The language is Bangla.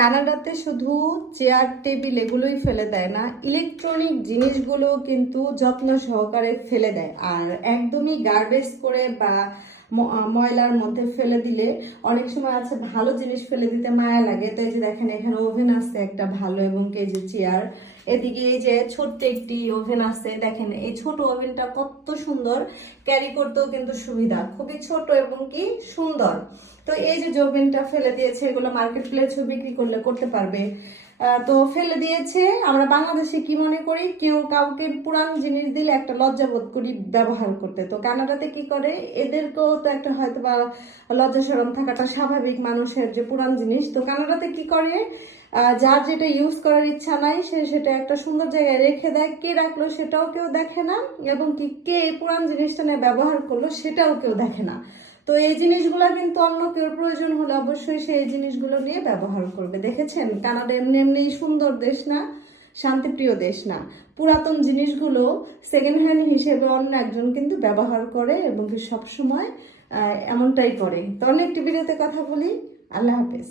কানাডাতে শুধু চেয়ার টেবিল এগুলোই ফেলে দেয় না, ইলেকট্রনিক জিনিসগুলো কিন্তু যত্ন সহকারে ফেলে দেয়। আর একদমই গার্বেজ করে বা ময়লার মধ্যে ফেলে দিলে অনেক সময় আছে ভালো জিনিস ফেলে দিতে মায়া লাগে। তো এই যে দেখেন এখানে ওভেন আছে একটা ভালো, এবং এই যে চেয়ার, এদিকে এই যে ছোট্ট একটি ওভেন আছে। দেখেন এই ছোট ওভেনটা কত সুন্দর, ক্যারি করতেও কিন্তু সুবিধা, খুবই ছোট এবং কি সুন্দর। তো এই যে ওভেনটা ফেলে দিয়েছে, এগুলো মার্কেট প্লেসে বিক্রি করলে করতে পারবে। তো ফেলে দিয়েছে। আমরা বাংলাদেশে কি মনে করি, কেউ কাউকে পুরান জিনিস দিলে একটা লজ্জা বোধ করি ব্যবহার করতে। তো কানাডাতে কি করে, এদেরকেও তো একটা হয়তো বা লজ্জা শরম থাকাটা স্বাভাবিক মানুষের, যে পুরান জিনিস। তো কানাডাতে কি করে, যার যেটা ইউজ করার ইচ্ছা নাই সে সেটা একটা সুন্দর জায়গায় রেখে দেয়, কে রাখলো সেটাও কেউ দেখে না, এবং কি কে পুরান জিনিসটা নিয়ে ব্যবহার করলো সেটাও কেউ দেখে না। তো এই জিনিসগুলো কিন্তু অন্য কেউ প্রয়োজন হলে অবশ্যই সেই জিনিসগুলো নিয়ে ব্যবহার করবে। দেখেছেন কানাডা এমনি এমনি সুন্দর দেশ না, শান্তিপ্রিয় দেশ না। পুরাতন জিনিসগুলো সেকেন্ড হ্যান্ড হিসেবে অন্য একজন কিন্তু ব্যবহার করে, এবং সবসময় এমনটাই করে। তো অনেক ভিডিওতে কথা বলি। আল্লাহ হাফেজ।